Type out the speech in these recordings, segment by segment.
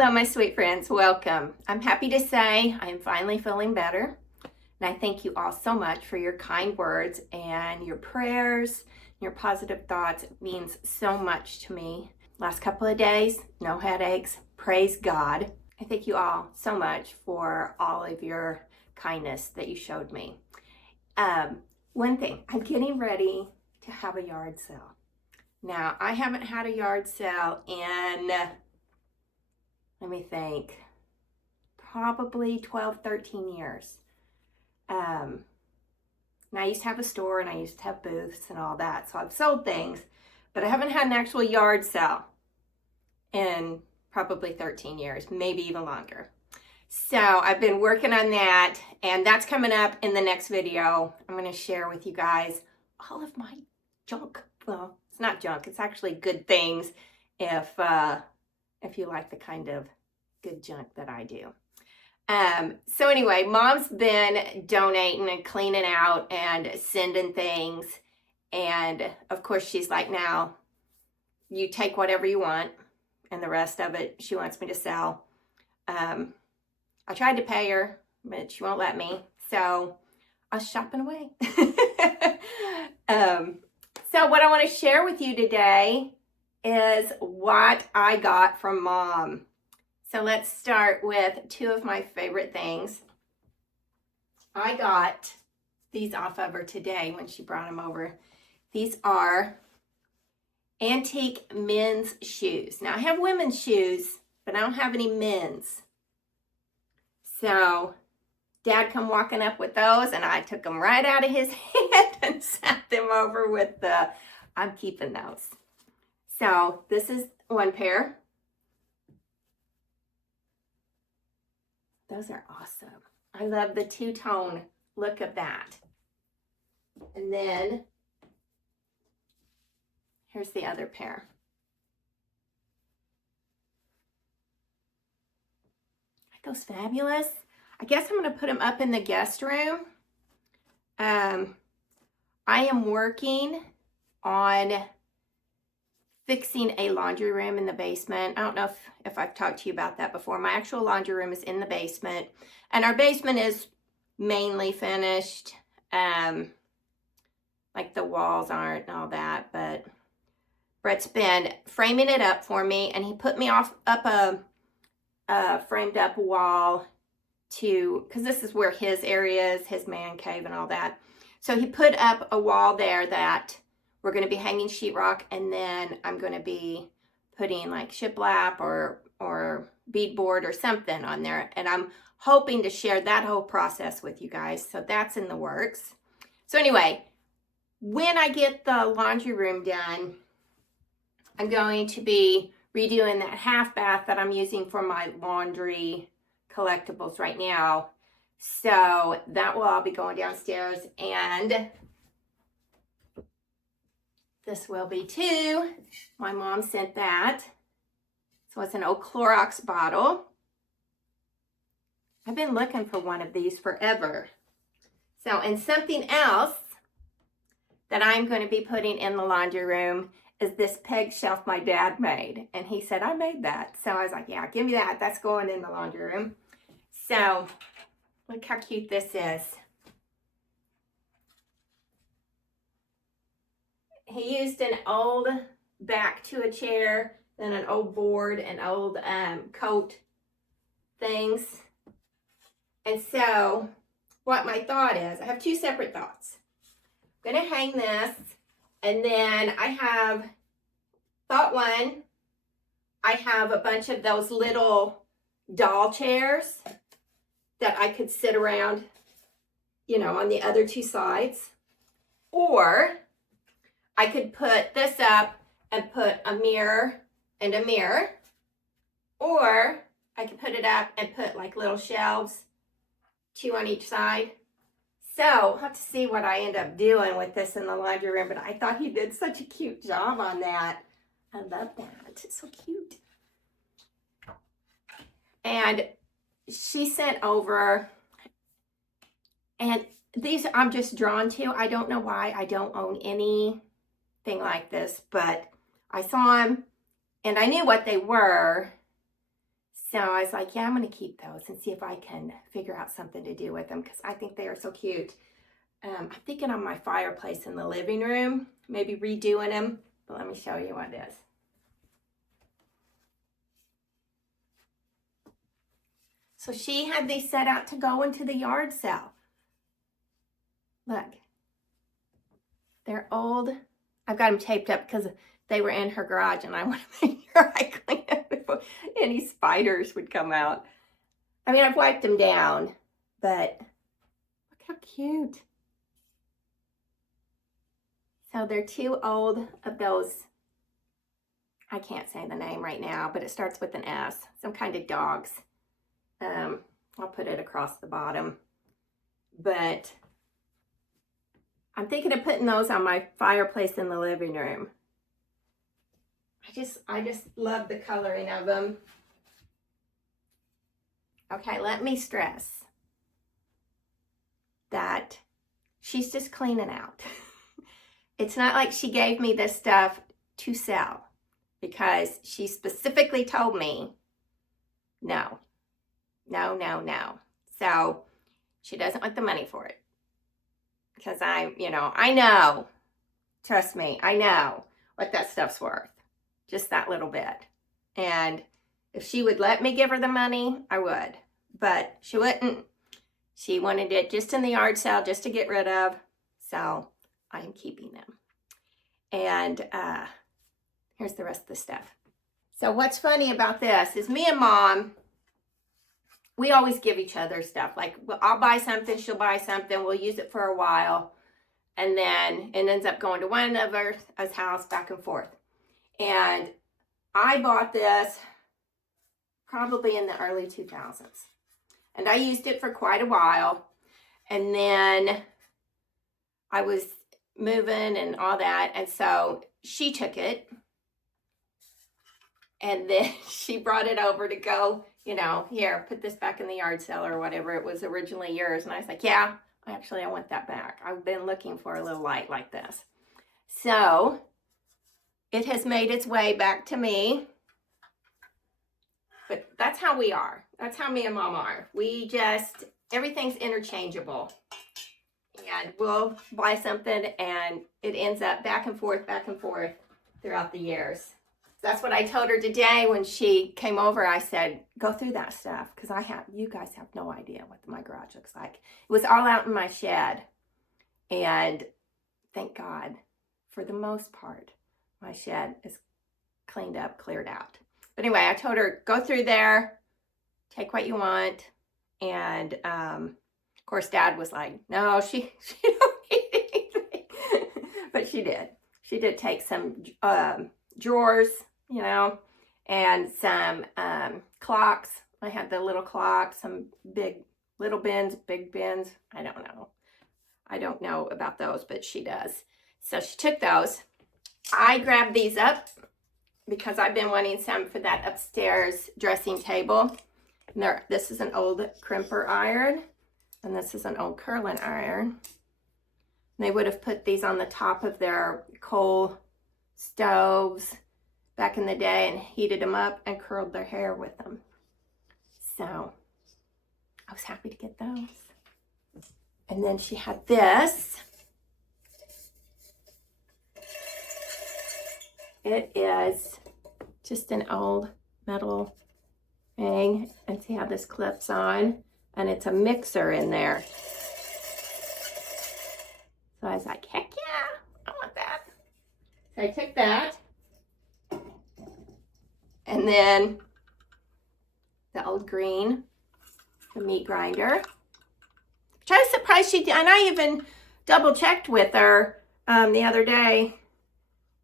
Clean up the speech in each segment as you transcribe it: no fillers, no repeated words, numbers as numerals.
Hello, my sweet friends. Welcome. I'm happy to say I am finally feeling better. And I thank you all so much for your kind words and your prayers, your positive thoughts. It means so much to me. Last couple of days, no headaches. Praise God. I thank you all so much for all of your kindness that you showed me. One thing, I'm getting ready to have a yard sale. Now, I haven't had a yard sale in, let me think, probably 12, 13 years. And I used to have a store and I used to have booths and all that. So I've sold things, but I haven't had an actual yard sale in probably 13 years, maybe even longer. So I've been working on that, and that's coming up in the next video. I'm going to share with you guys all of my junk. Well, it's not junk. It's actually good things if you like the kind of good junk that I do. So anyway, Mom's been donating and cleaning out and sending things. And of course, she's like, now you take whatever you want, and the rest of it she wants me to sell. I tried to pay her, but she won't let me. So I was shopping away. So what I want to share with you today is what I got from Mom. So let's start with two of my favorite things. I got these off of her today when she brought them over. These are antique men's shoes. Now I have women's shoes, but I don't have any men's. So Dad come walking up with those, and I took them right out of his hand and sat them over with the, I'm keeping those. So this is one pair. Those are awesome. I love the two-tone look of that. And then here's the other pair. Aren't those fabulous? I guess I'm going to put them up in the guest room. I am working on fixing a laundry room in the basement. I don't know if I've talked to you about that before. My actual laundry room is in the basement, and our basement is mainly finished. Like the walls aren't and all that, but Brett's been framing it up for me, and he put me up a framed up wall because this is where his area is, his man cave and all that. So he put up a wall there that we're going to be hanging sheetrock, and then I'm going to be putting like shiplap or beadboard or something on there. And I'm hoping to share that whole process with you guys. So that's in the works. So anyway, when I get the laundry room done, I'm going to be redoing that half bath that I'm using for my laundry collectibles right now. So that will all be going downstairs, and this will be too. My mom sent that. So it's an old Clorox bottle. I've been looking for one of these forever. So, and something else that I'm going to be putting in the laundry room is this peg shelf my dad made. And he said, I made that. So I was like, yeah, give me that. That's going in the laundry room. So look how cute this is. He used an old back to a chair, then an old board, and old coat things. And so what my thought is, I have two separate thoughts. I'm going to hang this, and then I have thought one, I have a bunch of those little doll chairs that I could sit around, you know, on the other two sides. Or I could put this up and put a mirror and a mirror. Or I could put it up and put like little shelves, two on each side. So I'll have to see what I end up doing with this in the laundry room, but I thought he did such a cute job on that. I love that. It's so cute. And she sent over, and these I'm just drawn to. I don't know why. I don't own anything like this, but I saw them and I knew what they were. So I was like, yeah, I'm going to keep those and see if I can figure out something to do with them because I think they are so cute. I'm thinking on my fireplace in the living room, maybe redoing them, but let me show you what it is. So she had these set out to go into the yard sale. Look, they're old. I've got them taped up because they were in her garage and I want to make sure I clean them before any spiders would come out. I mean, I've wiped them down, but look how cute. So they're 2 old of those, I can't say the name right now, but it starts with an S, some kind of dogs. I'll put it across the bottom. But I'm thinking of putting those on my fireplace in the living room. I just love the coloring of them. Okay, let me stress that she's just cleaning out. It's not like she gave me this stuff to sell because she specifically told me no. So she doesn't want the money for it because I know, trust me, I know what that stuff's worth, just that little bit. And if she would let me give her the money, I would, but she wouldn't. She wanted it just in the yard sale, just to get rid of. So I am keeping them. And here's the rest of the stuff. So what's funny about this is me and Mom, we always give each other stuff. Like, I'll buy something, she'll buy something, we'll use it for a while, and then it ends up going to one of us house, back and forth. And I bought this probably in the early 2000s. And I used it for quite a while. And then I was moving and all that. And so she took it. And then she brought it over to go, here, put this back in the yard sale or whatever. It was originally yours. And I was like, yeah, actually, I want that back. I've been looking for a little light like this. So it has made its way back to me. But that's how we are. That's how me and Mom are. Everything's interchangeable. And we'll buy something and it ends up back and forth throughout the years. That's what I told her today when she came over. I said, go through that stuff because you guys have no idea what my garage looks like. It was all out in my shed. And thank God, for the most part, my shed is cleaned up, cleared out. But anyway, I told her, go through there, take what you want. And of course, Dad was like, no, she don't need anything. But she did. She did take some drawers, and some clocks. I had the little clocks, some little bins, big bins. I don't know about those, but she does. So she took those. I grabbed these up because I've been wanting some for that upstairs dressing table. And this is an old crimper iron, and this is an old curling iron. And they would have put these on the top of their coal stoves back in the day and heated them up and curled their hair with them. So I was happy to get those. And then she had this. It is just an old metal thing, and see how this clips on, and it's a mixer in there. So I was like, heck yeah, I want that. So I took that. And then the old green, the meat grinder. Which I was surprised she did, and I even double checked with her the other day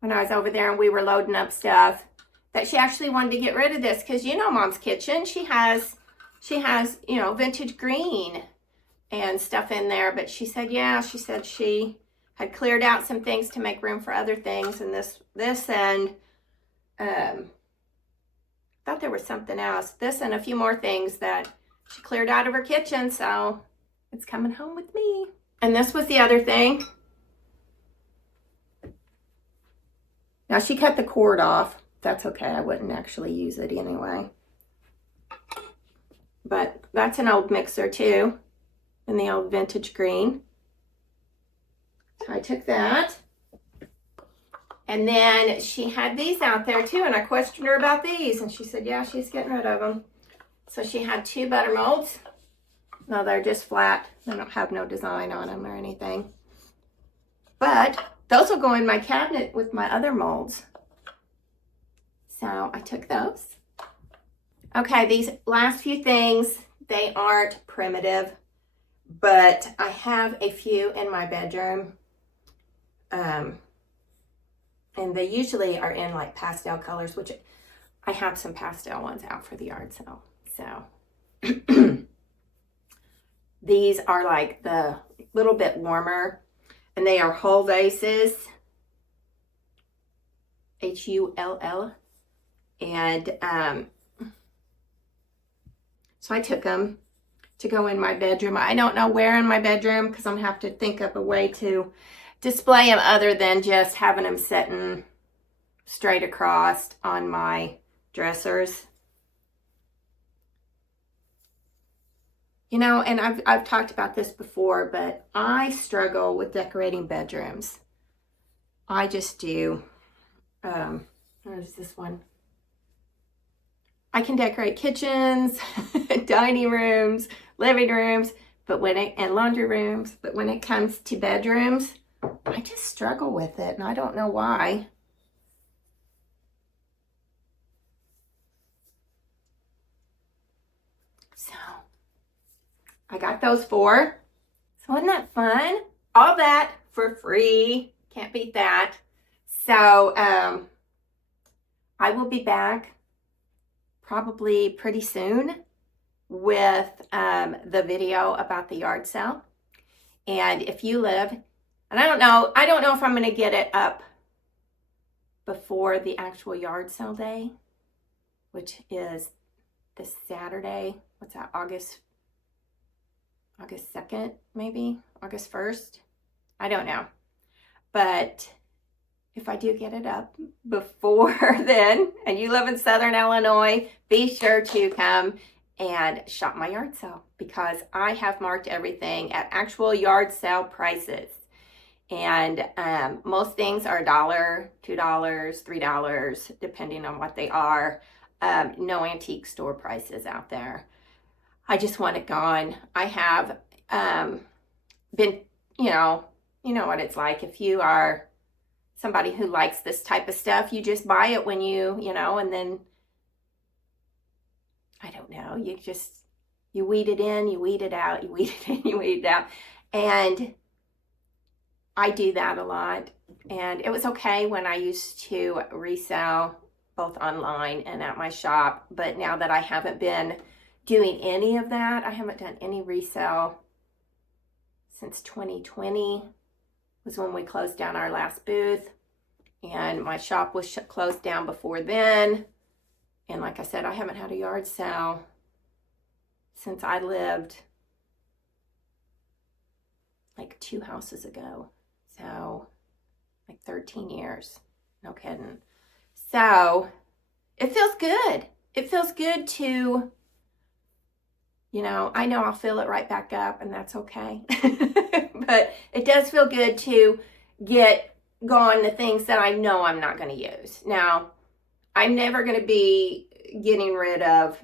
when I was over there and we were loading up stuff, that she actually wanted to get rid of this because Mom's kitchen, she has vintage green and stuff in there, but she said she had cleared out some things to make room for other things, and this and thought there was something else, this and a few more things that she cleared out of her kitchen, so it's coming home with me. And this was the other thing. Now she cut the cord off. That's okay, I wouldn't actually use it anyway. but that's an old mixer too, in the old vintage green. So I took that. And then she had these out there too, and I questioned her about these, and she said, yeah, she's getting rid of them. So she had 2 butter molds. No, they're just flat. They don't have no design on them or anything. But those will go in my cabinet with my other molds. So I took those. Okay, these last few things, they aren't primitive, but I have a few in my bedroom. And they usually are in like pastel colors, which I have some pastel ones out for the yard sale. So these are like the little bit warmer, and they are whole vases, Hull. And so I took them to go in my bedroom. I don't know where in my bedroom, because I'm gonna have to think up a way to display them other than just having them sitting straight across on my dressers. You know, and I've talked about this before, but I struggle with decorating bedrooms. I just do. Where's this one? I can decorate kitchens, dining rooms, living rooms, and laundry rooms, but when it comes to bedrooms, I just struggle with it, and I don't know why. So I got those 4. So wasn't that fun? All that for free. Can't beat that. So I will be back probably pretty soon with the video about the yard sale. And if you live, and I don't know if I'm going to get it up before the actual yard sale day, which is this Saturday. What's that, August 2nd, maybe? August 1st? I don't know. But if I do get it up before then, and you live in Southern Illinois, be sure to come and shop my yard sale, because I have marked everything at actual yard sale prices. And most things are $1, $2, $3, depending on what they are. No antique store prices out there. I just want it gone. I have been, you know what it's like. If you are somebody who likes this type of stuff, you just buy it when you know, and then, I don't know, you weed it in, you weed it out, you weed it in, you weed it out. And I do that a lot. And it was okay when I used to resell both online and at my shop. But now that I haven't been doing any of that, I haven't done any resale since 2020 was when we closed down our last booth. And my shop was closed down before then. And like I said, I haven't had a yard sale since I lived like 2 houses ago. So like 13 years, no kidding. So it feels good. It feels good to, I know I'll fill it right back up, and that's okay. But it does feel good to get gone the things that I know I'm not going to use. Now, I'm never going to be getting rid of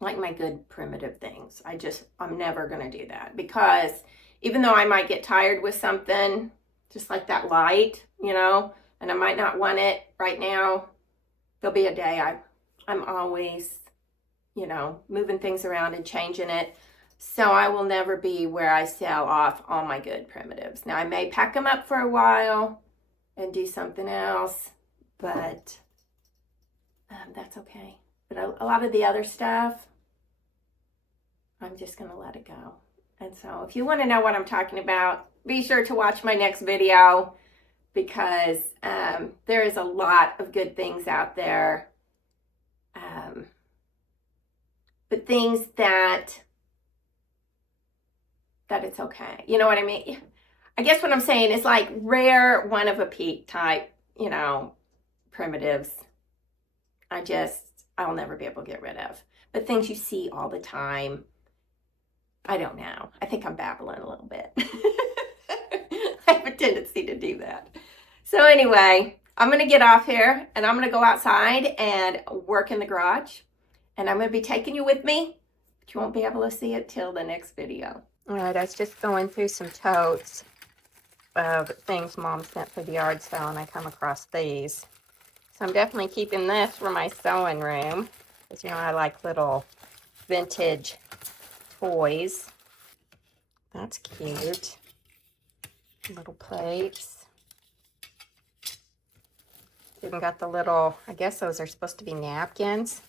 like my good primitive things. I'm never going to do that, because even though I might get tired with something, just like that light, and I might not want it right now, there'll be a day I'm always, moving things around and changing it. So I will never be where I sell off all my good primitives. Now, I may pack them up for a while and do something else, but that's okay. But a lot of the other stuff, I'm just going to let it go. And so if you want to know what I'm talking about, be sure to watch my next video, because there is a lot of good things out there. But things that it's okay. You know what I mean? I guess what I'm saying is like rare, one of a peak type, primitives. I'll never be able to get rid of. but things you see all the time. I don't know. I think I'm babbling a little bit. I have a tendency to do that. So anyway, I'm going to get off here and I'm going to go outside and work in the garage. And I'm going to be taking you with me, but you won't be able to see it till the next video. All right, I was just going through some totes of things Mom sent for the yard sale, and I come across these. So I'm definitely keeping this for my sewing room, because, you know, I like little vintage toys. That's cute. Little plates. Even got the little, I guess those are supposed to be napkins.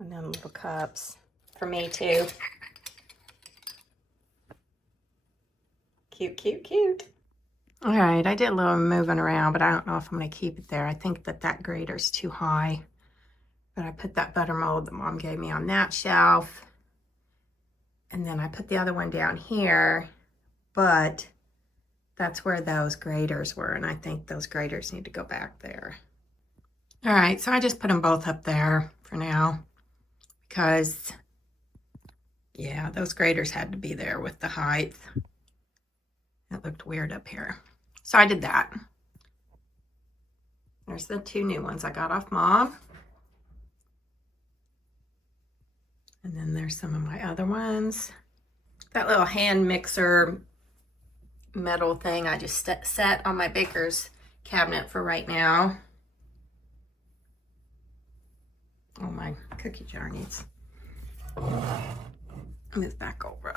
And then little cups for me too. Cute, cute, cute. All right, I did a little moving around, but I don't know if I'm going to keep it there. I think that grater's too high. But I put that butter mold that Mom gave me on that shelf. And then I put the other one down here. But that's where those graters were, and I think those graters need to go back there. All right, so I just put them both up there for now because, yeah, those graters had to be there with the height. It looked weird up here. So I did that. There's the two new ones I got off Mom. And then there's some of my other ones. That little hand mixer metal thing I just set on my baker's cabinet for right now. Oh, my cookie jar needs move back over.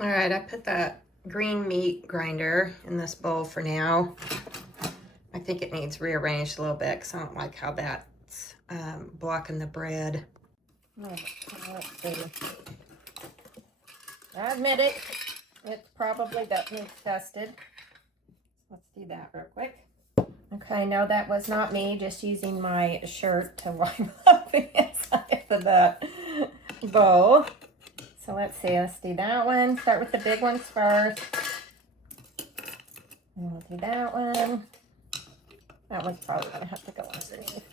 All right, I put that green meat grinder in this bowl for now. I think it needs rearranged a little bit because I don't like how that's blocking the bread. Let's see. I admit it. It probably that needs tested. Let's do that real quick. Okay, no, that was not me, just using my shirt to wipe up the inside of that bowl. So let's see, let's do that one. Start with the big ones first. And we'll do that one. That one's probably gonna have to go underneath.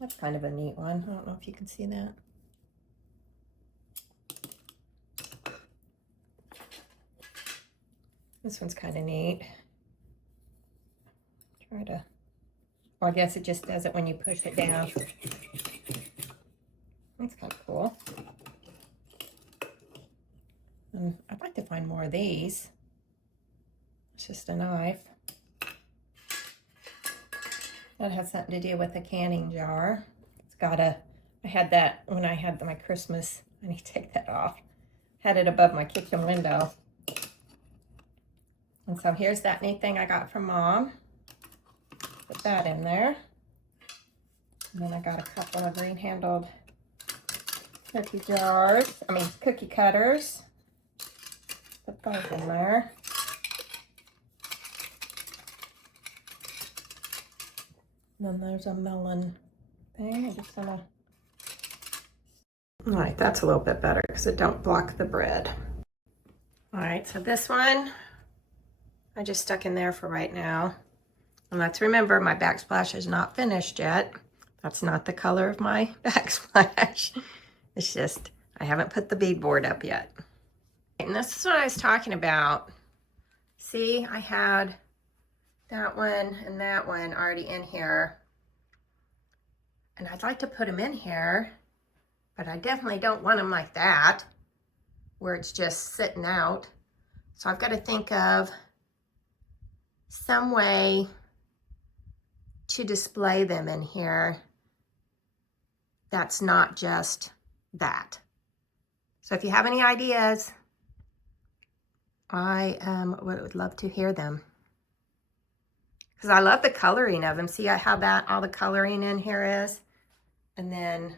That's kind of a neat one. I don't know if you can see that. This one's kind of neat. Try to, well, I guess it just does it when you push it down. That's kind of cool. And I'd like to find more of these. It's just a knife. That has something to do with a canning jar. It's got a, I had that when I had my Christmas, I need to take that off. Had it above my kitchen window. And so here's that neat thing I got from Mom. Put that in there. And then I got a couple of green-handled cookie jars. Cookie cutters. Put those in there. And then there's a melon thing. I'm just gonna... All right, that's a little bit better because it don't block the bread. All right, so this one I just stuck in there for right now. And let's remember, my backsplash is not finished yet. That's not the color of my backsplash. It's just, I haven't put the beadboard up yet. And this is what I was talking about. See, I had that one and that one already in here. And I'd like to put them in here, but I definitely don't want them like that, where it's just sitting out. So I've got to think of some way to display them in here that's not just that. So if you have any ideas, I would love to hear them. Because I love the coloring of them. See how that all the coloring in here is? And then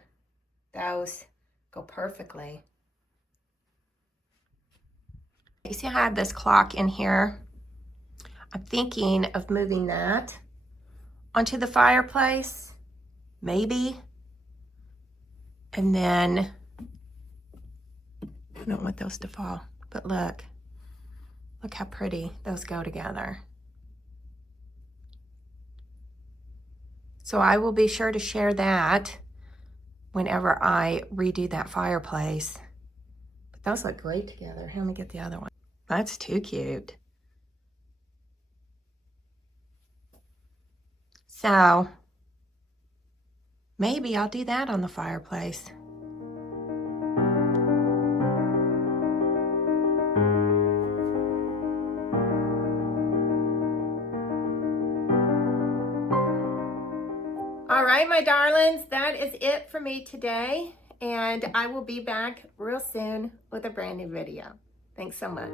those go perfectly. You see how I have this clock in here? I'm thinking of moving that onto the fireplace, maybe. And then, I don't want those to fall, but look how pretty those go together. So I will be sure to share that whenever I redo that fireplace. But those look great together. Let me get the other one. That's too cute. So maybe I'll do that on the fireplace. All right, my darlings, that is it for me today. And I will be back real soon with a brand new video. Thanks so much.